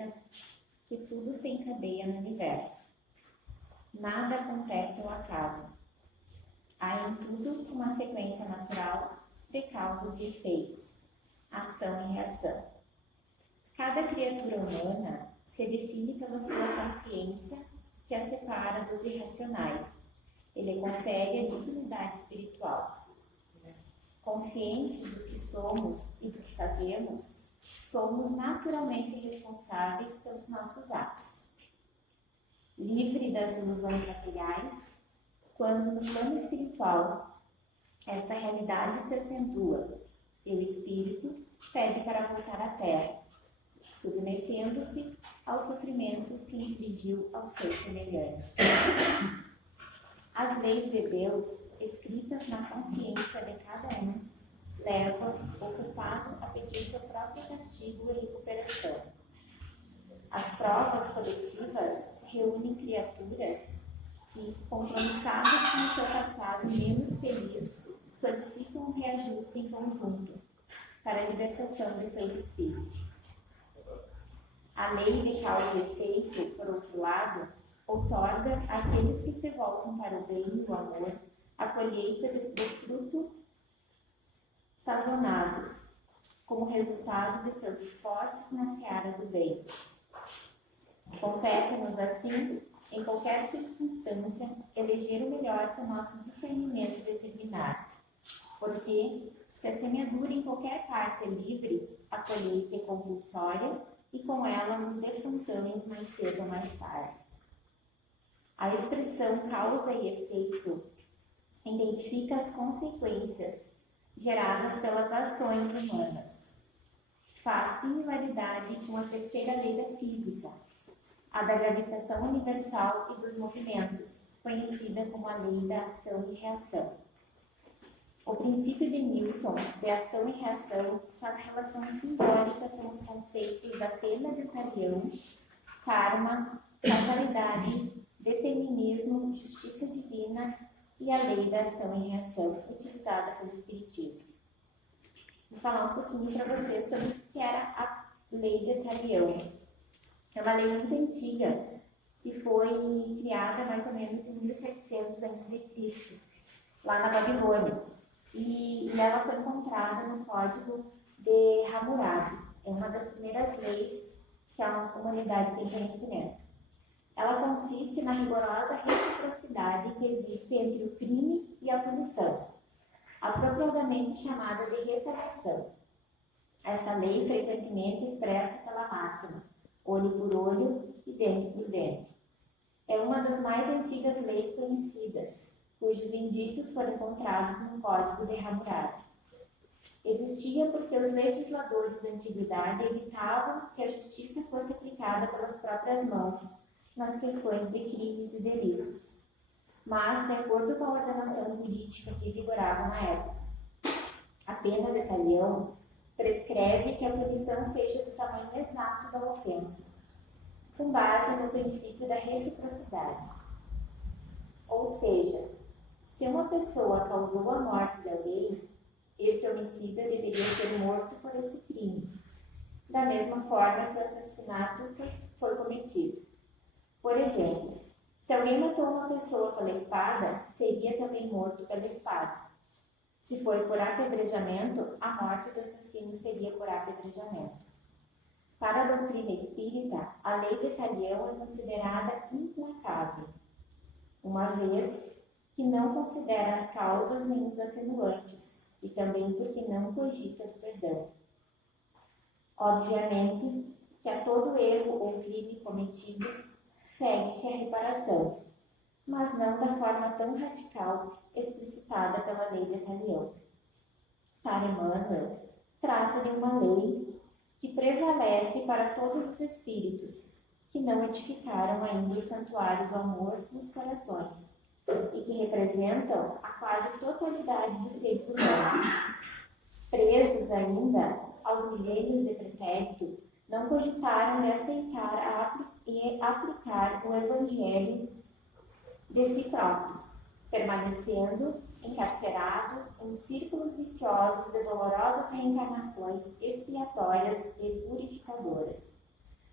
explica que tudo se encadeia no universo. Nada acontece ao acaso. Há em tudo uma sequência natural de causas e efeitos, ação e reação. Cada criatura humana se define pela sua consciência, que a separa dos irracionais. Ele confere a dignidade espiritual. Conscientes do que somos e do que fazemos, somos naturalmente responsáveis pelos nossos atos. Livre das ilusões materiais, quando no plano espiritual esta realidade se acentua e o espírito pede para voltar à Terra, submetendo-se aos sofrimentos que infligiu aos seus semelhantes. As leis de Deus, escritas na consciência de cada um, levam o culpado a pedir seu próprio castigo e recuperação. As provas coletivas reúnem criaturas que, compromissadas com o seu passado menos feliz, solicitam um reajuste em conjunto para a libertação de seus espíritos. A lei de causa e efeito, por outro lado, outorga àqueles que se voltam para o bem e o amor a colheita de fruto sazonados, como resultado de seus esforços na seara do bem. Compete-nos, assim, em qualquer circunstância, eleger o melhor que o nosso discernimento determinar, porque, se a semeadura em qualquer parte é livre, a colheita é compulsória e com ela nos defrontamos mais cedo ou mais tarde. A expressão causa e efeito identifica as consequências geradas pelas ações humanas. Faz similaridade com a terceira lei da física, a da gravitação universal e dos movimentos, conhecida como a lei da ação e reação. O princípio de Newton, de ação e reação, faz relação simbólica com os conceitos da pena de talião, karma, fatalidade, determinismo, justiça divina e a lei da ação e reação, utilizada pelo Espiritismo. Vou falar um pouquinho para vocês sobre o que era a lei de talião. É uma lei muito antiga, que foi criada mais ou menos em 1700 a.C., lá na Babilônia. E ela foi encontrada no Código de Hammurabi. É uma das primeiras leis que a humanidade tem conhecimento. Ela consiste na rigorosa reciprocidade que existe entre o crime e a punição, apropriadamente chamada de retaliação. Essa lei frequentemente expressa pela máxima, olho por olho e dente por dente. É uma das mais antigas leis conhecidas, cujos indícios foram encontrados no Código de Hammurabi. Existia porque os legisladores da antiguidade evitavam que a justiça fosse aplicada pelas próprias mãos nas questões de crimes e delitos, mas de acordo com a ordenação jurídica que vigorava na época. A pena de talião prescreve que a punição seja do tamanho exato da ofensa, com base no princípio da reciprocidade. Ou seja, se uma pessoa causou a morte de alguém, este homicida deveria ser morto por este crime, da mesma forma que o assassinato foi cometido. Por exemplo, se alguém matou uma pessoa pela espada, seria também morto pela espada. Se for por apedrejamento, a morte do assassino seria por apedrejamento. Para a doutrina espírita, a lei de talião é considerada implacável, uma vez que não considera as causas nem os atenuantes, e também porque não cogita o perdão. Obviamente que a todo erro ou crime cometido segue-se a reparação, mas não da forma tão radical explicitada pela lei de talião. Para Emmanuel, trata de uma lei que prevalece para todos os espíritos que não edificaram ainda o santuário do amor nos corações e que representam a quase totalidade dos seres humanos. Presos ainda aos milênios de pretérito, não cogitaram de aceitar e aplicar o Evangelho de si próprios, permanecendo encarcerados em círculos viciosos de dolorosas reencarnações expiatórias e purificadoras.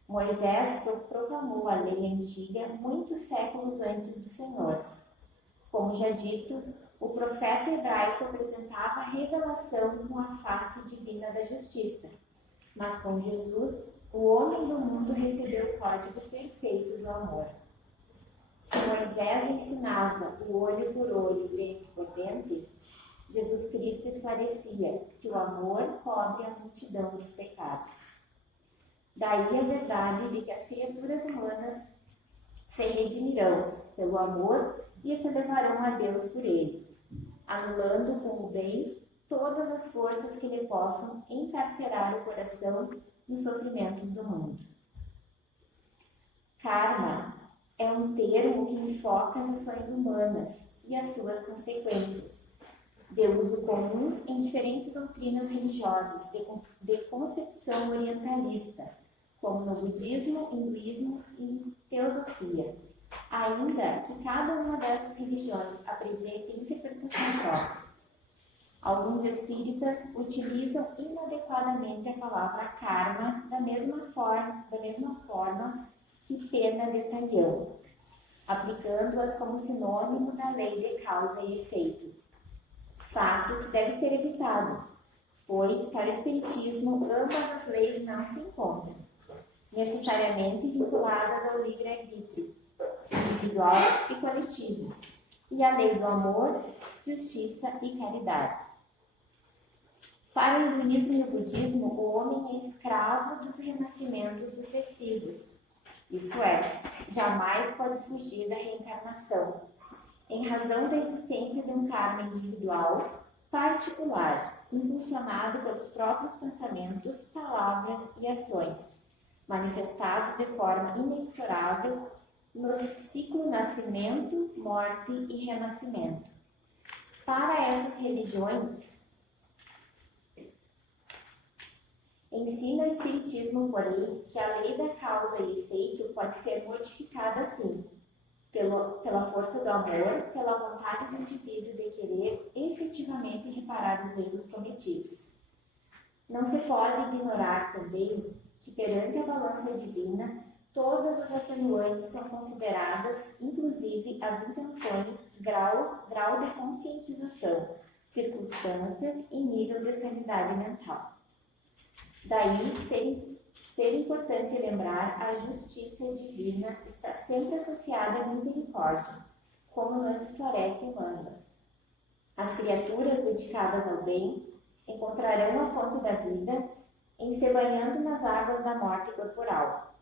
Moisés proclamou a lei antiga muitos séculos antes do Senhor. Como já dito, o profeta hebraico apresentava a revelação com a face divina da justiça. Mas com Jesus, o homem do mundo recebeu o código perfeito do amor. Se Moisés ensinava o olho por olho, dente por dente, Jesus Cristo esclarecia que o amor cobre a multidão dos pecados. Daí a verdade de que as criaturas humanas se redimirão pelo amor e se levarão a Deus por ele, anulando com o bem todas as forças que lhe possam encarcerar o coração nos sofrimentos do mundo. Karma é um termo que enfoca as ações humanas e as suas consequências, de uso comum em diferentes doutrinas religiosas de concepção orientalista, como no budismo, hinduísmo e teosofia, ainda que cada uma dessas religiões apresente interpretação própria. Alguns espíritas utilizam inadequadamente a palavra karma da mesma forma que pena de talião, aplicando-as como sinônimo da lei de causa e efeito. Fato que deve ser evitado, pois, para o espiritismo, ambas as leis não se encontram, necessariamente vinculadas ao livre-arbítrio, individual e coletivo, e à lei do amor, justiça e caridade. Para o hinduísmo e o budismo, o homem é escravo dos renascimentos sucessivos, isso é, jamais pode fugir da reencarnação, em razão da existência de um karma individual, particular, impulsionado pelos próprios pensamentos, palavras e ações, manifestados de forma inexorável no ciclo nascimento, morte e renascimento. Para essas religiões, ensina o Espiritismo, porém, que a lei da causa e efeito pode ser modificada assim, pela força do amor, pela vontade do indivíduo de querer efetivamente reparar os erros cometidos. Não se pode ignorar também que perante a balança divina, todas as atenuantes são consideradas, inclusive as intenções, grau de conscientização, circunstâncias e nível de sanidade mental. Daí, ser importante lembrar, a justiça divina está sempre associada à misericórdia, como nos esclarece Emmanuel. As criaturas dedicadas ao bem encontrarão a fonte da vida em se banhando nas águas da morte corporal.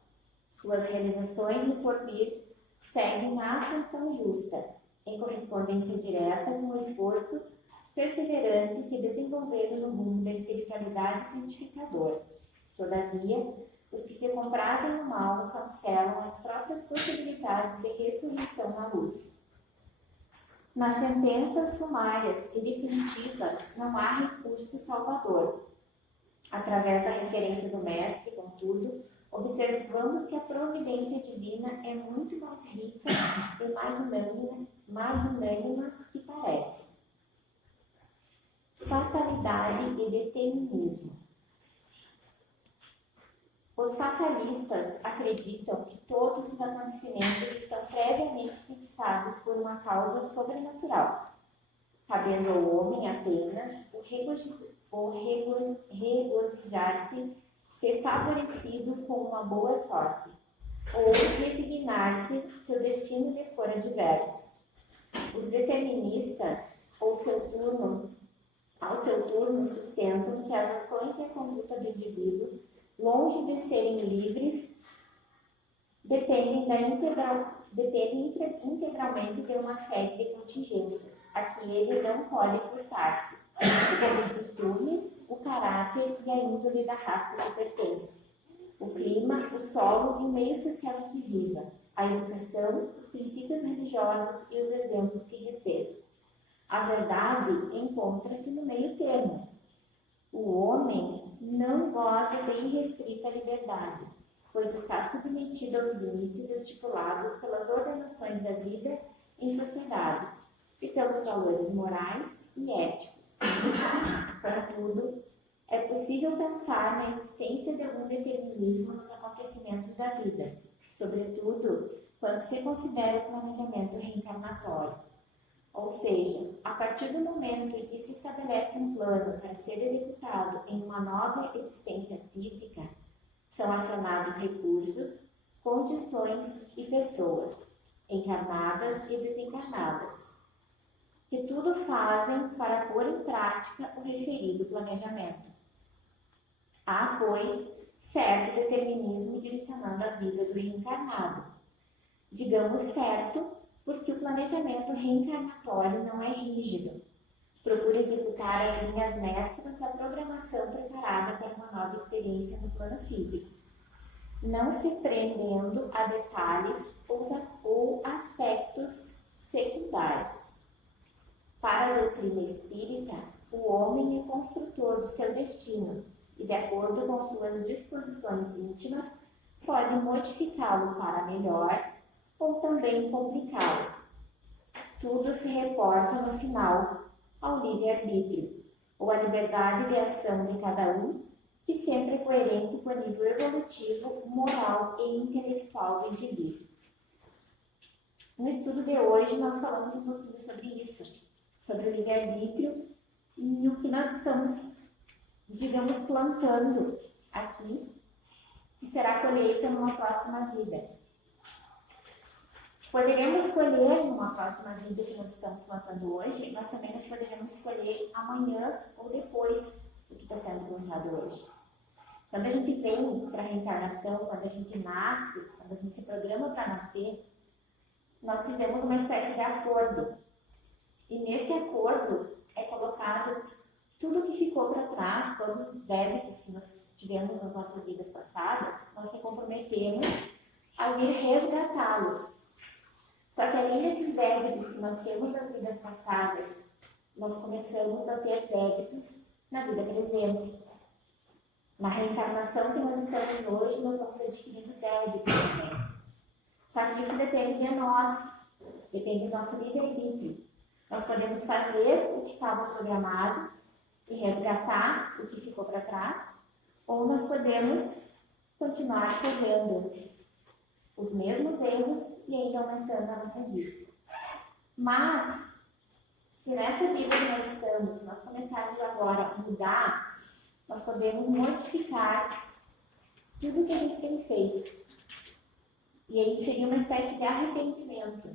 Suas realizações no porvir seguem na ascensão justa, em correspondência direta com o esforço perseverante que desenvolveram no rumo da espiritualidade santificadora. Todavia, os que se comprazem no mal cancelam as próprias possibilidades de ressurreição na luz. Nas sentenças sumárias e definitivas não há recurso salvador. Através da referência do Mestre, contudo, observamos que a providência divina é muito mais rica e magnânima que parece. Fatalidade e determinismo. Os fatalistas acreditam que todos os acontecimentos estão previamente fixados por uma causa sobrenatural, cabendo ao homem apenas o regozijar-se, ser favorecido com uma boa sorte, ou resignar-se se o destino lhe for adverso. Os deterministas, ao seu turno, sustentam que as ações e a conduta do indivíduo, longe de serem livres, dependem integralmente de uma série de contingências, a que ele não pode furtar-se, como os costumes, o caráter e a índole da raça que pertence, o clima, o solo e o meio social em que viva, a educação, os princípios religiosos e os exemplos que recebe. A verdade encontra-se no meio termo. O homem não goza de irrestrita liberdade, pois está submetido aos limites estipulados pelas ordenações da vida em sociedade e pelos valores morais e éticos. Contudo, É possível pensar na existência de algum determinismo nos acontecimentos da vida, sobretudo quando se considera o planejamento reencarnatório. Ou seja, a partir do momento em que se estabelece um plano para ser executado em uma nova existência física, são acionados recursos, condições e pessoas, encarnadas e desencarnadas, que tudo fazem para pôr em prática o referido planejamento. Há, pois, certo determinismo direcionando a vida do reencarnado. Digamos certo, porque o planejamento reencarnatório não é rígido. Procura executar as linhas mestras da programação preparada para uma nova experiência no plano físico, não se prendendo a detalhes ou aspectos secundários. Para a doutrina espírita, o homem é construtor do seu destino e, de acordo com suas disposições íntimas, pode modificá-lo para melhor ou também complicá-lo. Tudo se reporta, no final, ao livre-arbítrio, ou à liberdade de ação de cada um, que sempre é coerente com o nível evolutivo, moral e intelectual do indivíduo. No estudo de hoje, nós falamos um pouquinho sobre isso, sobre o livre-arbítrio e o que nós estamos, digamos, plantando aqui, que será colheita numa próxima vida. Poderemos colher numa próxima vida que nós estamos plantando hoje, mas também nós poderemos colher amanhã ou depois do que está sendo plantado hoje. Quando a gente vem para a reencarnação, quando a gente nasce, quando a gente se programa para nascer, nós fizemos uma espécie de acordo. E nesse acordo é colocado tudo o que ficou para trás, todos os débitos que nós tivemos nas nossas vidas passadas, nós se comprometemos a vir resgatá-los. Só que além desses débitos que nós temos nas vidas passadas, nós começamos a ter débitos na vida presente. Na reencarnação que nós estamos hoje, nós vamos adquirindo débitos também. Só que isso depende de nós, depende do nosso livre-arbítrio. Nós podemos fazer o que estava programado e resgatar o que ficou para trás, ou nós podemos continuar fazendo os mesmos erros e ainda aumentando a nossa vida. Mas, se nessa vida que nós estamos, nós começarmos agora a mudar, nós podemos modificar tudo que a gente tem feito. E aí seria uma espécie de arrependimento.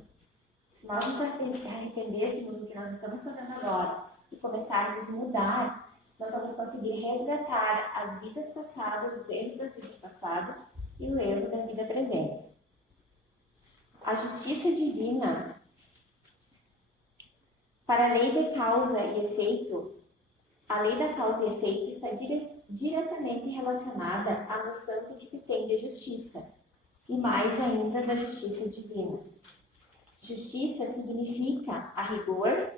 Se nós nos arrependêssemos do que nós estamos fazendo agora e começarmos a mudar, nós vamos conseguir resgatar as vidas passadas, os erros das vidas passadas e o erro da vida presente. A justiça divina, para a lei de causa e efeito, a lei da causa e efeito está diretamente relacionada à noção que se tem de justiça, e mais ainda da justiça divina. Justiça significa, a rigor,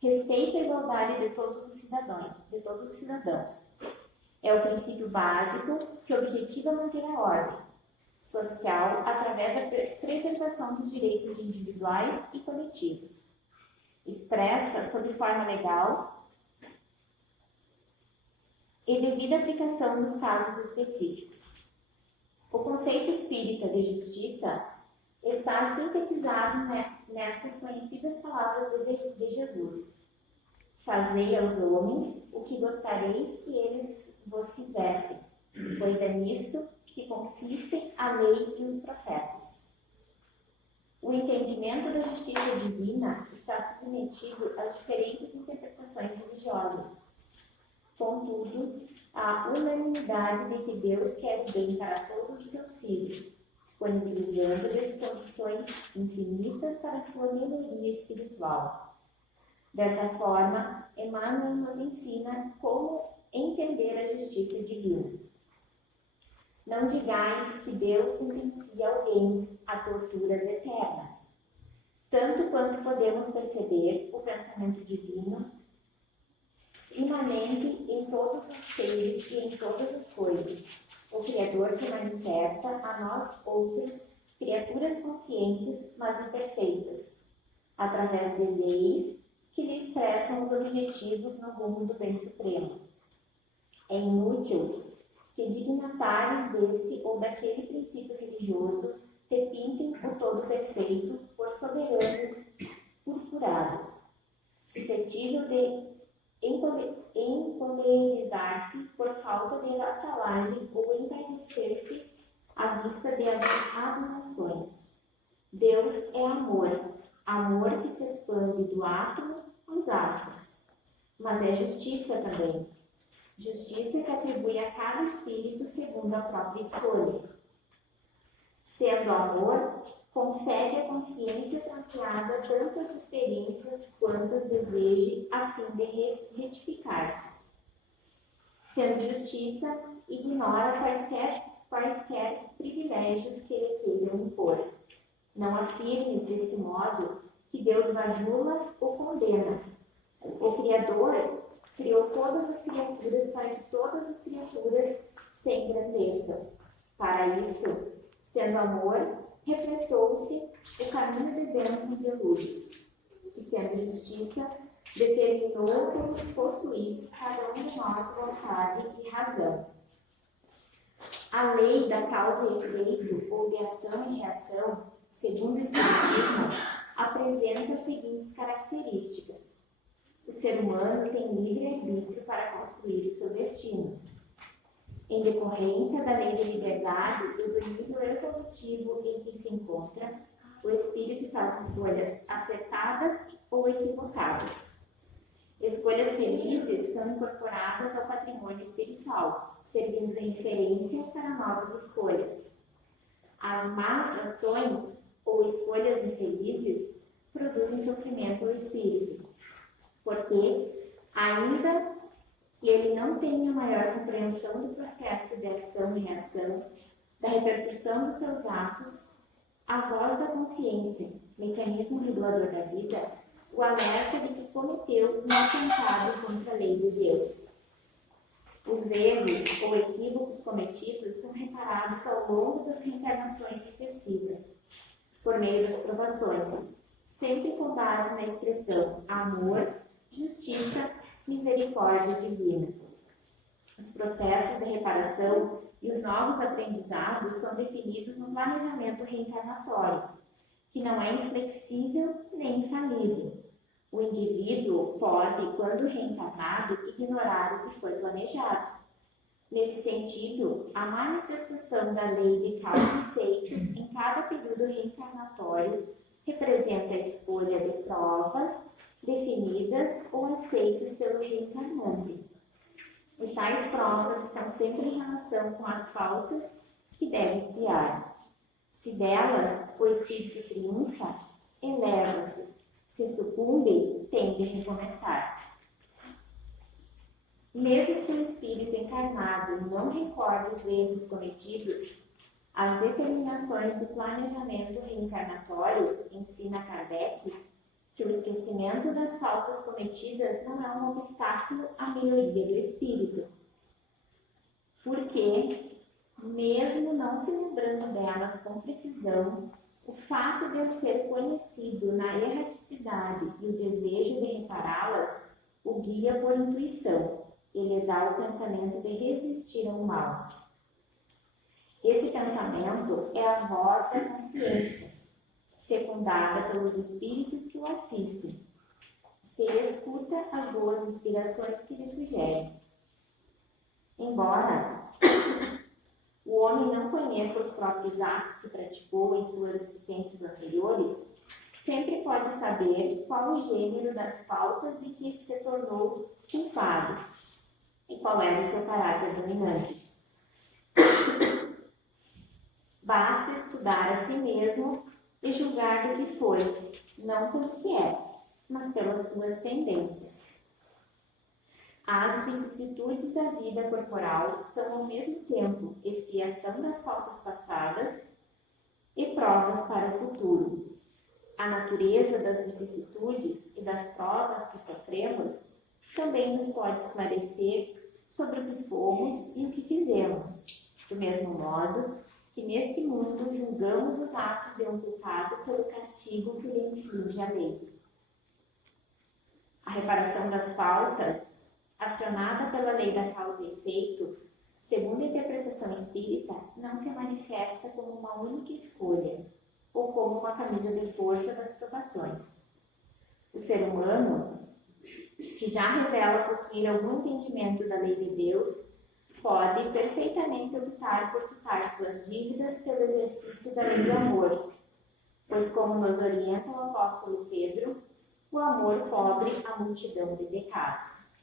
respeito e igualdade de todos os cidadãos. É o princípio básico que objetiva manter a ordem social através da preservação dos direitos individuais e coletivos, expressa sob forma legal e devida aplicação nos casos específicos. O conceito espírita de justiça está sintetizado nestas conhecidas palavras de Jesus: fazei aos homens o que gostareis que eles vos fizessem, pois é nisto que consistem a lei e os profetas. O entendimento da justiça divina está submetido às diferentes interpretações religiosas. Contudo, a unanimidade de que Deus quer bem para todos os seus filhos, disponibilizando-lhes condições infinitas para sua melhoria espiritual. Dessa forma, Emmanuel nos ensina como entender a justiça divina. Não digais que Deus sentencia alguém a torturas eternas. Tanto quanto podemos perceber, o pensamento divino, imanente em todos os seres e em todas as coisas, o Criador se manifesta a nós outros, criaturas conscientes, mas imperfeitas, através de leis que lhe expressam os objetivos no rumo do bem supremo. É inútil que dignatários desse ou daquele princípio religioso repintem o todo perfeito por soberano purpurado, suscetível de encolerizar-se por falta de vassalagem ou envaidecer-se à vista de abominações. Deus é amor, amor que se expande do átomo aos astros, mas é justiça também. Justiça que atribui a cada espírito segundo a própria escolha. Sendo amor, concede à consciência trancada tantas experiências quantas deseje a fim de retificar-se. Sendo justiça, ignora quaisquer privilégios que lhe queiram impor. Não afirmes desse modo que Deus bajula ou condena. O Criador criou todas as criaturas para que todas as criaturas se engrandeçam. Para isso, sendo amor, refletou-se o caminho de bênçãos e luzes. E sendo justiça, determinou que possuísse cada um de nós vontade e razão. A lei da causa e efeito, ou de ação e reação, segundo o Espiritismo, apresenta as seguintes características. O ser humano tem livre-arbítrio para construir o seu destino. Em decorrência da lei de liberdade e do nível evolutivo em que se encontra, o espírito faz escolhas acertadas ou equivocadas. Escolhas felizes são incorporadas ao patrimônio espiritual, servindo de referência para novas escolhas. As más ações ou escolhas infelizes produzem sofrimento ao espírito, porque, ainda que ele não tenha maior compreensão do processo de ação e reação, da repercussão dos seus atos, a voz da consciência, mecanismo regulador da vida, o alerta de que cometeu um atentado contra a lei de Deus. Os erros ou equívocos cometidos são reparados ao longo das reencarnações sucessivas, por meio das provações, sempre com base na expressão amor, justiça, misericórdia divina. Os processos de reparação e os novos aprendizados são definidos no planejamento reencarnatório, que não é inflexível nem infalível. O indivíduo pode, quando reencarnado, ignorar o que foi planejado. Nesse sentido, a manifestação da lei de causa e efeito em cada período reencarnatório representa a escolha de provas definidas ou aceitas pelo reencarnante. E tais provas estão sempre em relação com as faltas que deve expiar. Se delas o espírito triunfa, eleva-se. Se sucumbe, tem de recomeçar. Mesmo que o espírito encarnado não recorde os erros cometidos, as determinações do planejamento reencarnatório, ensina Kardec, que o esquecimento das faltas cometidas não é um obstáculo à melhoria do espírito, porque, mesmo não se lembrando delas com precisão, o fato de as ter conhecido na erraticidade e o desejo de repará-las o guia por intuição e lhe dá o pensamento de resistir ao mal. Esse pensamento é a voz da consciência, secundada pelos espíritos que o assistem. Se escuta as boas inspirações que lhe sugerem. Embora o homem não conheça os próprios atos que praticou em suas existências anteriores, sempre pode saber qual o gênero das faltas de que se tornou culpado e qual era o seu caráter dominante. Basta estudar a si mesmo e julgar do que foi, não pelo que é, mas pelas suas tendências. As vicissitudes da vida corporal são ao mesmo tempo expiação das faltas passadas e provas para o futuro. A natureza das vicissitudes e das provas que sofremos também nos pode esclarecer sobre o que fomos e o que fizemos, do mesmo modo que neste mundo julgamos os atos de um culpado pelo castigo que lhe inflige a lei. A reparação das faltas acionada pela lei da causa e efeito, segundo a interpretação espírita, não se manifesta como uma única escolha ou como uma camisa de força das provações. O ser humano, que já revela possuir algum entendimento da lei de Deus, pode perfeitamente optar por quitar suas dívidas pelo exercício da lei do amor, pois, como nos orienta o apóstolo Pedro, o amor cobre a multidão de pecados.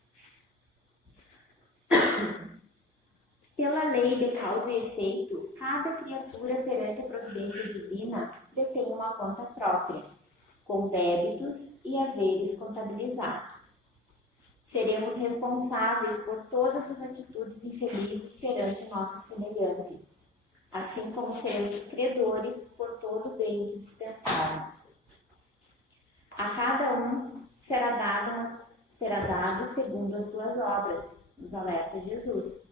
Pela lei de causa e efeito, cada criatura perante a providência divina detém uma conta própria, com débitos e haveres contabilizados. Seremos responsáveis por todas as atitudes infelizes perante nosso semelhante, assim como seremos credores por todo o bem que dispensarmos. A cada um será dado segundo as suas obras, nos alerta Jesus.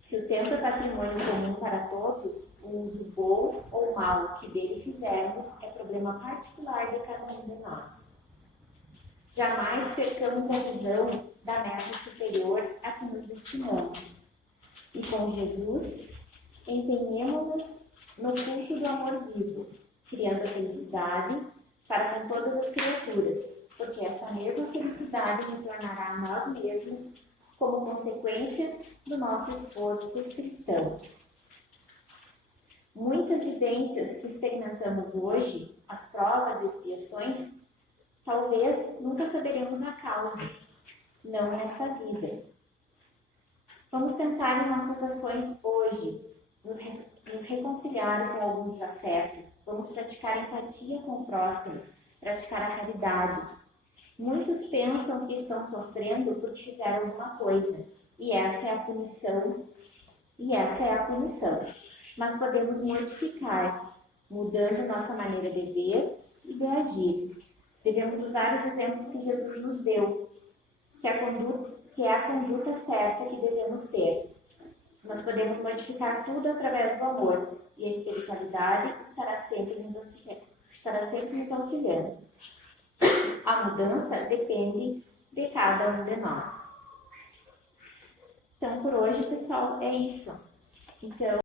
Se o tempo é patrimônio comum para todos, o uso bom ou mau que dele fizermos é problema particular de cada um de nós. Jamais percamos a visão da meta superior a que nos destinamos. E com Jesus, empenhemos-nos no culto do amor vivo, criando a felicidade para com todas as criaturas, porque essa mesma felicidade retornará a nós mesmos como consequência do nosso esforço cristão. Muitas vivências que experimentamos hoje, as provas e expiações, talvez nunca saberemos a causa, não nesta vida. Vamos pensar em nossas ações hoje, nos reconciliar com algum desafeto, vamos praticar empatia com o próximo, praticar a caridade. Muitos pensam que estão sofrendo porque fizeram alguma coisa, e essa é a punição. Mas podemos modificar, mudando nossa maneira de ver e de agir. Devemos usar os exemplos que Jesus nos deu, que é a conduta certa que devemos ter. Nós podemos modificar tudo através do amor, e a espiritualidade estará sempre nos auxiliando. A mudança depende de cada um de nós. Então, por hoje, pessoal, é isso. Então,